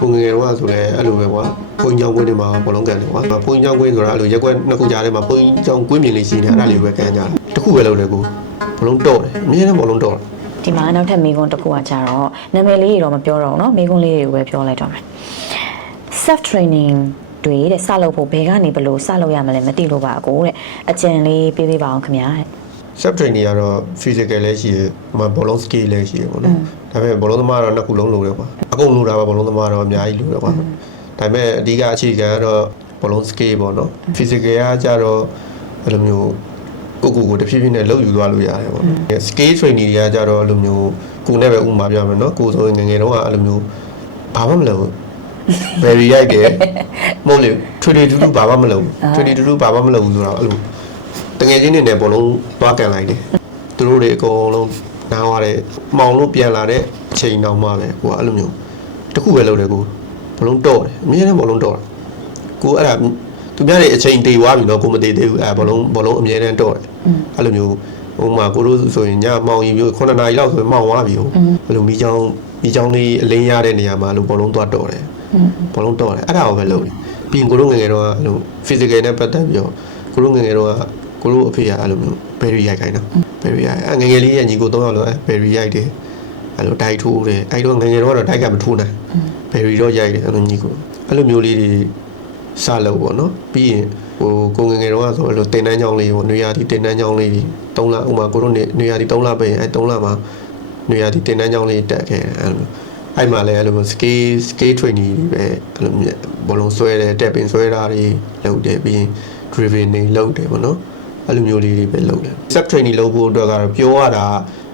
ပုံငယ်ငယ်တော့ဆိုလဲအဲ့လိုပဲကွာဘုန်းကြီးကျောင်းကွင်းတွေမှာဘောလုံးကန်တယ်ကွာဘုန်းကြီးကျောင်းကွင်းဆိုတာအဲ့လိုရက်ကွက်နှစ်ခုကြားထဲမှာဘုန်းကြီးကျောင်းကွင်းမြင်လေးရှိနေအဲ့ဒါလေးပဲကန်ကြတယ်တစ်ခုပဲလုပ်တယ်ကိုဘောလုံးတော့တယ်အမြဲတမ်းဘောလုံးတော့တယ် ဒီမှာနောက်ထပ်မိကုန်းတစ်ခုကကြတော့နာမည်လေးတွေတော့မပြောတော့ဘူးเนาะမိကုန်းလေးတွေကိုပဲပြောလိုက်တော့မယ် self training တွေတဲ့စလုပ်ဖို့ဘယ်ကနေဘလို့စလုပ်ရမလဲမသိလို့ပါအကိုတဲ့အကျဉ်လေးပြေးပေးပါအောင်ခင်ဗျာတဲ့ sub training ကတော့ physical လည်းရှိတယ်ဟိုမှာဘောလုံး skill လည်းရှိတယ်ပေါ့နော် ဒါပေမဲ့ဘောလုံးသမားတော့နှစ်ခုလုံးလိုတယ်ကွာအကုန်လိုတာပါဘောလုံးသမားတော့အများကြီးလိုတယ်ကွာဒါပေမဲ့အဓိကအခြေခံကတော့ဘောလုံး skill ပေါ့နော် physical ကကြတော့အဲ့လိုမျိုးကိုကိုကိုတဖြည်းဖြည်းနဲ့လှုပ်ယူသွားလို့ရတယ်ပေါ့နော် skill training တွေကကြတော့အဲ့လိုမျိုးကိုနဲ့ပဲဥပမာပြမယ်နော်ကိုဆိုရင်ငယ်ငယ်တုန်းကအဲ့လိုမျိုးဘာမှမလုပ်ဘူး very ရိုက်တယ်မဟုတ်လေထွေထွေတူတူဘာမှမလုပ်ဘူးထွေထွေတူတူဘာမှမလုပ်ဘူးဆိုတော့အဲ့လိုတငယ်ချင်းတွေနဲ့ဘောလုံးသွားကန်လိုက်တယ်သူတို့တွေအကုန်လုံး နားသွားတယ်မှောင်လို့ပြန်လာတဲ့အချိန်တောင်မှပဲကိုကအဲ့လိုမျိုးတစ်ခုပဲလုပ်တယ်ကိုဘောလုံးတော့တယ်အမြဲတမ်းဘောလုံးတော့တယ်ကိုအဲ့ဒါသူများတွေအချိန်တေသွားပြီတော့ကိုမတေသေးဘူးအဲ့ဘောလုံးဘောလုံးအမြဲတမ်းတော့တယ်အဲ့လိုမျိုးဟိုမှာကိုတို့ဆိုရင်ညမှောင်ရင်ပြီး9နာရီလောက်ဆိုရင်မှောင်သွားပြီဟိုအဲ့လိုမိချောင်းမိချောင်းလေးအလင်းရတဲ့နေရာမှာအဲ့လိုဘောလုံးသွားတော့တယ်ဘောလုံးတော့တယ်အဲ့ဒါကိုပဲလုပ်တယ်ပြီးရင်ကိုတို့ငယ်ငယ်တော့အဲ့လို physical နဲ့ပတ်သက်ပြီးတော့ကိုတို့ငယ်ငယ်တော့ကိုတို့အဖေကအဲ့လိုမျိုး berry ရိုက်ခိုင်းတာ berry ရိုက်အဲ့ငယ်ငယ်လေးရဲ့ညီကို၃ယောက်လုံးအဲ့ berry ရိုက်တယ်အဲ့လိုဒိုက်ထိုးတယ်အဲ့တော့ငယ်ငယ်တော့ဒိုက်ကမထိုးနိုင် berry တော့ရိုက်တယ်အဲ့လိုညီကိုအဲ့လိုမျိုးလေးတွေစလို့ပေါ့နော်ပြီးရင်ဟိုကိုငယ်ငယ်တော့ဆိုအဲ့လိုတင်တန်းချောင်းလေးပေါ့နေရာဒီတင်တန်းချောင်းလေး၃လဥမာကိုတို့နေနေရာဒီ၃လပဲရင်အဲ့၃လမှာနေရာဒီတင်တန်းချောင်းလေးတက်ခဲ့အဲ့လိုအဲ့မှာလည်းအဲ့လို scale scale training တွေပဲအဲ့လိုဘောလုံးဆွဲတယ်တက်ပင်ဆွဲတာတွေလုပ်တယ်ပြီးရင် driven တွေလုပ်တယ်ပေါ့နော် အဲ့လိုမျိုးလေးတွေပဲလုပ်တယ် sub training လုပ်ဖို့အတွက်ကတော့ပြောရတာ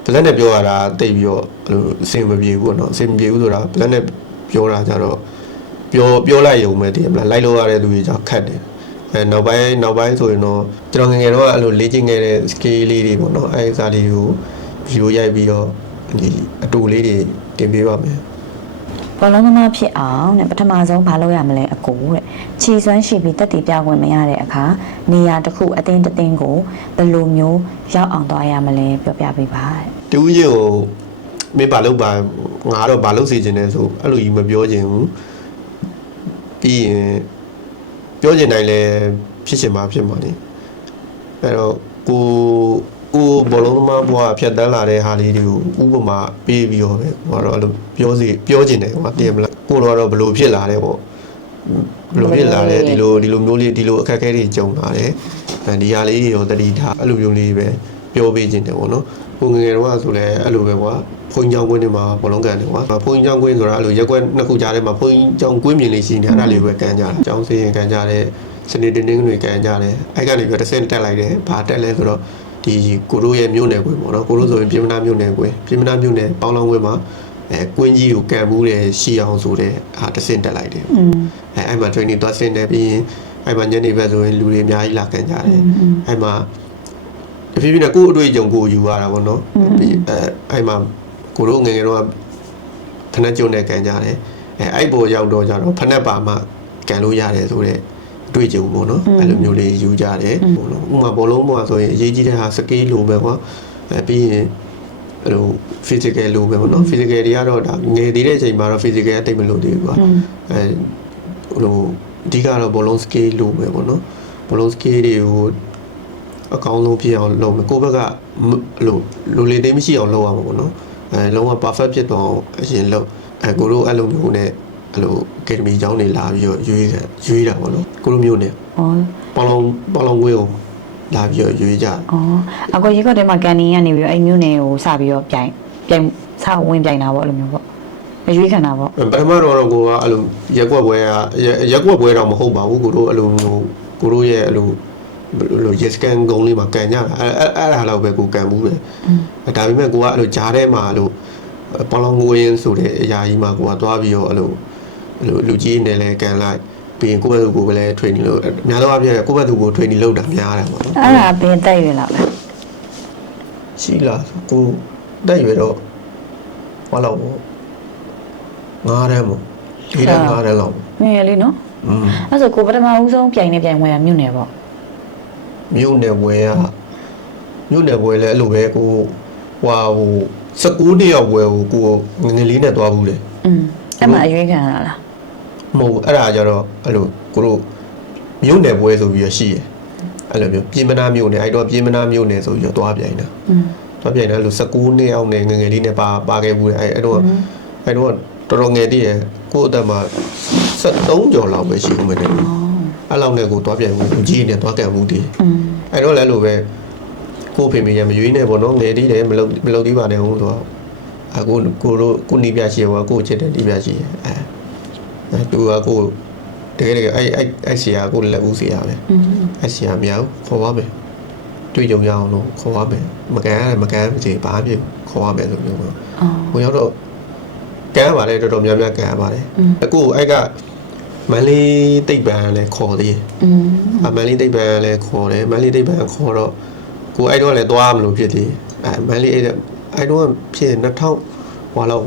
ဗလက်နဲ့ပြောရတာတိတ်ပြီးတော့အဲ့လိုအဆင်မပြေဘူးပေါ့နော်အဆင်မပြေဘူးဆိုတာဗလက်နဲ့ပြောတာကြတော့ပြောပြောလိုက်ရုံပဲတည်မလားလိုက်လို့ရတဲ့လူတွေကြောင့်ခက်တယ်အဲနောက်ပိုင်းနောက်ပိုင်းဆိုရင်တော့ကျွန်တော်ငယ်ငယ်တော့အဲ့လိုလေ့ကျင့်ခဲ့တဲ့ skill လေးတွေပေါ့နော်အဲစားလေးကိုဗီဒီယိုရိုက်ပြီးတော့ဒီအတူလေးတွေတင်ပေးပါမယ် ဘောလုံးသမားဖြစ်အောင်တဲ့ပထမဆုံးဘာလုပ်ရမလဲအကိုတဲ့ခြေစွမ်းရှိပြီးတက်တည်ပြခွင့်မရတဲ့အခါနေရာတစ်ခုအတင်းတစ်တင်းကိုဘယ်လိုမျိုးရောက်အောင်သွားရမလဲပြောပြပေးပါတဲ့တူးရင်ကိုမင်းဘာလုပ်ပါငါတော့ဘာလုပ်စီခြင်းလဲဆိုအဲ့လိုကြီးမပြောခြင်းဘူးပြီးရင်ပြောခြင်းတိုင်းလည်းဖြစ်ချင်မှာဖြစ်မှာနေအဲ့တော့ကို ကိုဘောလုံးသမားဘွားဖြတ်တန်းလာတဲ့ဟာလေးတွေကိုဥပမာပေးပြီးတော့ပဲဟိုကတော့အဲ့လိုပြောစီပြောခြင်းတယ်ဟိုကတည်မလားကိုတော့ဘယ်လိုဖြစ်လာတယ်ပေါ့ဘယ်လိုဖြစ်လာတယ်ဒီလိုဒီလိုမျိုးလေးဒီလိုအခက်အခဲတွေကြုံလာတယ်အဲဒီဟာလေးတွေရောတတိထားအဲ့လိုမျိုးလေးပဲပြောပေးခြင်းတယ်ပေါ့နော်ကိုငယ်ငယ်တော့ဆိုလဲအဲ့လိုပဲကွာဘုန်းကြီးကျောင်းကွင်းတွေမှာဘောလုံးကန်တယ်ကွာဘုန်းကြီးကျောင်းကွင်းဆိုတာအဲ့လိုရက်ကွက်နှစ်ခုကြားထဲမှာဘုန်းကြီးကျောင်းကွင်းမြင်လေးရှိနေအဲ့ဒါလေးပဲကန်ကြတာကျောင်းစင်းရင်ကန်ကြတယ်စနေတင်းတင်းတွေကန်ကြတယ်အဲ့ကနေပြီးတော့တစ်ဆင့်တက်လိုက်တယ်ဘာတက်လဲဆိုတော့ ဒီကိုတို့ရဲ့မြို့နယ်ကွင်းပေါ့နော်ကိုတို့ဆိုရင်ပြည်မနာမြို့နယ်ကွင်းပြည်မနာမြို့နယ်ပေါင်းလောင်းကွင်းမှာအဲကွင်းကြီးကိုကန်မှုတယ်ရှိအောင်ဆိုတဲ့ဟာတစ်ဆင့်တက်လိုက်တယ်อืมအဲအဲ့မှာ training သွားဆင်းတယ်ပြီးရင်အဲ့မှာညနေဘက်ဆိုရင်လူတွေအများကြီးလာကန်ကြတယ်အဲ့မှာတဖြည်းဖြည်းနဲ့ကိုယ့်အတွေ့အကြုံကိုယ်ယူရတာပေါ့နော်ပြီးအဲအဲ့မှာကိုတို့ငယ်ငယ်တော့ဖနက်ကျုံနဲ့ကန်ကြတယ်အဲအဲ့ပေါ်ရောက်တော့ကြတော့ဖနက်ပါမှကန်လို့ရတယ်ဆိုတော့အ တွေ့အကြုံပေါ့နော်အဲ့လိုမျိုးလေးယူကြတယ်ပေါ့နော်ဥပမာဘောလုံးပေါ်ဆိုရင်အရေးကြီးတဲ့ဟာစကေးလိုပဲကွာအဲပြီးရင်အဲ့လို physical လိုပဲပေါ့နော် physical တွေကတော့ဒါငယ်သေးတဲ့အချိန်မှာတော့ physical အတိတ်မလို့သေးဘူးကွာအဲဟိုလိုအဓိကတော့ဘောလုံး scale လိုပဲပေါ့နော်ဘောလုံး scale တွေကိုအကောင်းဆုံးဖြစ်အောင်လုပ်မယ်ကိုယ့်ဘက်ကမလိုလိုလေသိမ်းမရှိအောင်လုပ်ရမှာပေါ့နော်အဲလုံးဝ perfect ဖြစ်တော့အောင်အရင်လုပ်အဲကိုတို့အဲ့လိုမျိုးနဲ့ အဲ့လို academy ကျောင်းတွေလာပြီးတော့ရွေးခဲ့ရွေးတာပေါ့နော်ကိုတို့မျိုးနဲ့ဩပေါလုံးပေါလုံးဝေးကိုလာပြီးတော့ရွေးကြတယ်ဩအကိုရေခွက်ထဲမှာကန်နီကနေပြီးတော့အဲ့မျိုးနယ်ကိုစပြီးတော့ပြိုင်ပြိုင်စဝင်ပြိုင်တာပေါ့အဲ့လိုမျိုးပေါ့မရွေးခံတာပေါ့ပထမတော့တော့ကိုကအဲ့လိုရက်ကွက်ပွဲကရက်ရက်ကွက်ပွဲတော့မဟုတ်ပါဘူးကိုတို့အဲ့လိုမျိုးကိုတို့ရဲ့အဲ့လိုအဲ့လို yes scan ဂုံးလေးမှာကန်ကြတာအဲ့အဲ့အဲ့ဒါတော့ပဲကိုကန်မှုပဲဒါပေမဲ့ကိုကအဲ့လိုဂျားထဲမှာအဲ့လိုပေါလုံးငွေရင်းဆိုတဲ့အရာကြီးမှာကိုကသွားပြီးတော့အဲ့လိုအဲ့ လူလူကြီးနဲ့လည်းကန်လိုက်ပြီးရင်ကိုယ့်ဘက်သူကိုလည်း training လုပ်အများသောအားဖြင့်ကိုယ့်ဘက်သူကို training လုပ်တာများတယ်ပေါ့နော်အဲ့ဒါဘယ်တက်ရွယ်လောက်လဲရှိလားကိုတက်ရွယ်တော့ဟောလောက်ပေါ့ငားတယ်ပေါ့လေးတယ်ငားတယ်လောက်ငယ်လေးနော်အဲ့ဆိုကိုပထမဦးဆုံးပြိုင်နေပြိုင်ပွဲကမြို့နယ်ပေါ့မြို့နယ်ပွဲကမြို့နယ်ပွဲလည်းအဲ့လိုပဲကိုဟွာဟို19တယောက်ပွဲကိုကိုငငယ်လေးနဲ့သွားဘူးလေอืมအဲ့မှာအရွေးခံရလား မဟုတ်အဲ့ဒါကြတော့အဲ့လိုကိုတို့မြို့နယ်ပွဲဆိုပြီးတော့ရှိရယ်အဲ့လိုမျိုးပြင်မနာမြို့နယ်အဲ့တော့ပြင်မနာမြို့နယ်ဆိုပြီးတော့သွားပြိုင်တာသွားပြိုင်တာအဲ့လို16နှစ်အောင်နဲ့ငငယ်လေးနဲ့ပါပါခဲ့ဘူးအဲ့အဲ့တော့အဲ့တော့တော်တော်ငယ်တည်းရယ်ကို့အသက်မှာ73ကျော်လောက်ပဲရှိဦးမယ်တဲ့အဲ့လောက်နဲ့ကိုသွားပြိုင်ဘူးကြီးနဲ့သွားကန်ဘူးတည်းအဲ့တော့လည်းလိုပဲကို့ဖေမေရမရွေးနဲ့ပေါ့နော်ငယ်တည်းတယ်မလုပ်မလုပ်သေးပါနဲ့ဟုတ်တော့အခုကိုတို့ကိုနီးပြရှိရောကို့ချစ်တယ်ဒီပြရှိရယ်အဲ့ သူကကိုတကယ်တကယ်အဲ့အဲ့အဲ့ဆရာကိုလက်ဦးဆရာပဲအဲ့ဆရာမြောက်ခေါ်ပါမယ်တွေ့ကြုံရအောင်လို့ခေါ်ပါမယ်မကန်ရတယ်မကန်မချေဘာဖြစ်ခေါ်ပါမယ်ဆိုမျိုးပေါ့ဝင်ရောက်တော့ကန်ပါတယ်တော်တော်များများကန်ပါတယ်အခုအဲ့ကမန္လေးတိတ်ပံလည်းခေါ်သေးတယ်အမန္လေးတိတ်ပံလည်းခေါ်တယ်မန္လေးတိတ်ပံခေါ်တော့ကိုအဲ့တော့လည်းသွားမလို့ဖြစ်သေးအဲမန္လေးအဲ့အဲ့တော့ဖြစ်2000ဟွာလောက်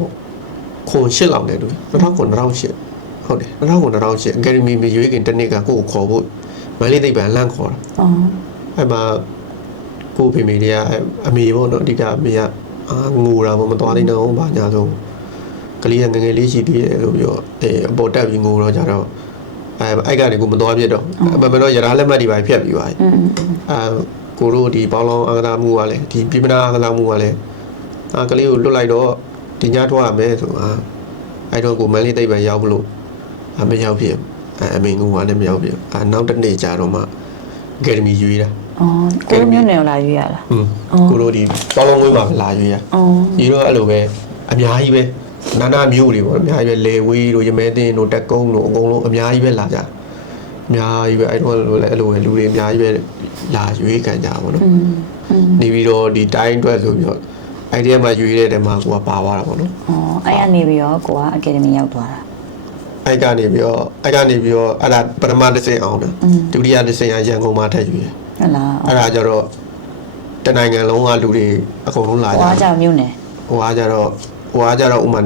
ခွန်ရှစ်လောက်လည်းတွေ့2000ခွန်2008 ဟုတ်တယ်2000ခွန်2008အကယ်ဒမီမရွေးခင်တစ်နှစ်ကကိုကိုခေါ်ဖို့မန်လေးတိတ်ပံလန့်ခေါ်တာအော်အဲ့မှာကိုဖေမေတွေကအမေပေါ့နော်အဓိကအမေကအာငိုတာပေါ့မသွားနိုင်တော့ဘာညာဆုံးကလေးကငယ်ငယ်လေးရှိသေးတယ်လို့ပြောအဲအပေါ်တက်ပြီးငိုတော့ကြတော့အဲအဲ့ကနေကိုမသွားပြစ်တော့အမှန်မှန်တော့ရထားလက်မှတ်တွေပါဖြတ်ပြီးသွားပြီอืมအာကိုတို့ဒီပေါင်းလောင်းအကစားမှုကလည်းဒီပြပနာအကစားမှုကလည်းအာကလေးကိုလွတ်လိုက်တော့ဒီညထွက်ရမယ်ဆိုအာအဲ့တော့ကိုမန်လေးတိတ်ပဲရောက်လို့ အမရောက်ဖြစ်အမေငူကလည်းမရောက်ဖြစ်အနောက်တစ်နေ့ကြာတော့မှအကယ်ဒမီရွေးတာအော်ကိုမျိုးနယ်လာရွေးရလားဟုတ်ကိုတို့ဒီပေါလုံးဝေးမှာလာရွေးရအော်ရွေးတော့အဲ့လိုပဲအများကြီးပဲနာနာမျိုးတွေပေါ့အများကြီးပဲလေဝေးတို့ရမဲတင်းတို့တက်ကုန်းတို့အကုန်လုံးအများကြီးပဲလာကြအများကြီးပဲအဲ့တော့လည်းအဲ့လိုပဲလူတွေအများကြီးပဲလာရွေးကန်ကြပါဘောနော်နေပြီးတော့ဒီတိုင်းအတွက်ဆိုပြီးတော့အဲ့ဒီမှာရွေးတဲ့တဲမှာကိုကပါသွားတာပေါ့နော်။အော်အဲ့ရနေပြီးတော့ကိုကအကယ်ဒမီရောက်သွားတာ အဲ့ကနေပြီးတော့အဲ့ကနေပြီးတော့အဲ့ဒါပထမတစ်ဆင့်အောင်တယ်อืมဒုတိယတစ်ဆင့်ကရန်ကုန်မှာထပ်ရွေးဟုတ်လားအဲ့ဒါကြတော့တနိုင်ငံလုံးကလူတွေအကုန်လုံးလာကြဟွာတယ်ကြောင်မျိုးနယ်ဟိုအားကြတော့ဟိုအားကြတော့ဥမာ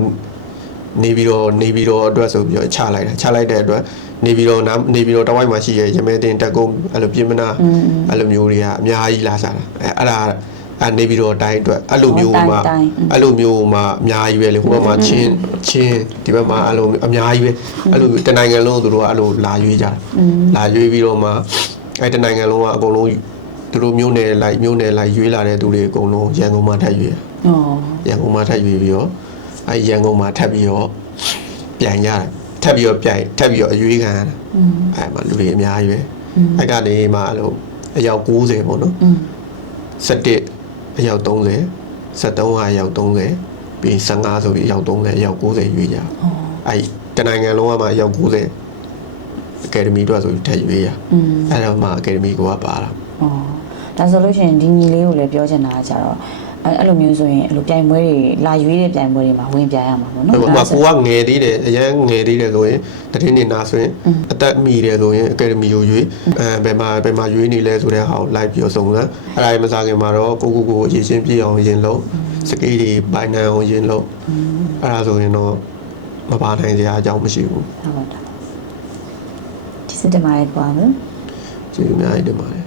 နေပြီးတော့နေပြီးတော့အတွက်ဆိုပြီးတော့ချလိုက်တာချလိုက်တဲ့အတွက်နေပြီးတော့နားနေပြီးတော့တဝိုက်မှာရှိရဲ့ရမဲတင်တက်ကုန်းအဲ့လိုပြင်မနာအဲ့လိုမျိုးတွေကအများကြီးလာစားတာအဲ့အဲ့ဒါ အနေပြီးတော့တိုင်းအတွက်အဲ့လိုမျိုးမှအဲ့လိုမျိုးမှအများကြီးပဲလေဟိုဘက်မှာချင်းချင်းဒီဘက်မှာအဲ့လိုအများကြီးပဲအဲ့လိုတနိုင်ငံလုံးသူတို့ကအဲ့လိုလာရွေးကြလာရွေးပြီးတော့မှအဲ့တနိုင်ငံလုံးကအကုန်လုံးသူတို့မျိုးနယ်လိုက်မျိုးနယ်လိုက်ရွေးလာတဲ့သူတွေအကုန်လုံးရန်ကုန်မှာထပ်ရွေးဩရန်ကုန်မှာထပ်ရွေးပြီးတော့အဲ့ရန်ကုန်မှာထပ်ပြီးတော့ပြန်ရတယ်ထပ်ပြီးတော့ပြန်ထပ်ပြီးတော့အရွေးခံရတယ်အဲ့မှာလူတွေအများကြီးပဲအဲ့ကနေမှအဲ့လိုအယောက်90ပေါ့နော်17 အယောက်30 73ကအယောက်30ပြီး15ဆိုပြီးအယောက်30အယောက်90ရွေးကြ။အဲ့တနိုင်ငံလုံးကမှအယောက်90အကယ်ဒမီတို့ဆိုပြီးထည့်ရွေးရ။အဲ့တော့မှအကယ်ဒမီကပါလာ။ဒါဆိုလို့ရှိရင်ဒီညီလေးကိုလည်းပြောချင်တာကကြတော့ အဲ့အဲ့လိုမျိုးဆိုရင်အဲ့လိုပြိုင်ပွဲတွေလာရွေးတဲ့ပြိုင်ပွဲတွေမှာဝင်ပြိုင်ရမှာပေါ့နော်ဟိုမှာကိုကငယ်သေးတယ်အရင်ငယ်သေးတယ်ဆိုရင်တတိနေနာဆိုရင်အသက်မီတယ်ဆိုရင်အကယ်ဒမီကိုရွေးအဲဘယ်မှာဘယ်မှာရွေးနေလဲဆိုတဲ့ဟာကိုလိုက်ပြီးတော့စုံစမ်းအဲ့ဒါကြီးမစားခင်မှာတော့ကိုကိုကိုအရေးချင်းပြည့်အောင်ရင်လုံးစကေးတွေပိုင်နိုင်အောင်ရင်လုံးအဲ့ဒါဆိုရင်တော့မပါနိုင်စရာအကြောင်းမရှိဘူးဟုတ်ပါတော့ဒီစက်တမိုင်းကွာလို့ကျေးဇူးများကြီးတင်ပါတယ်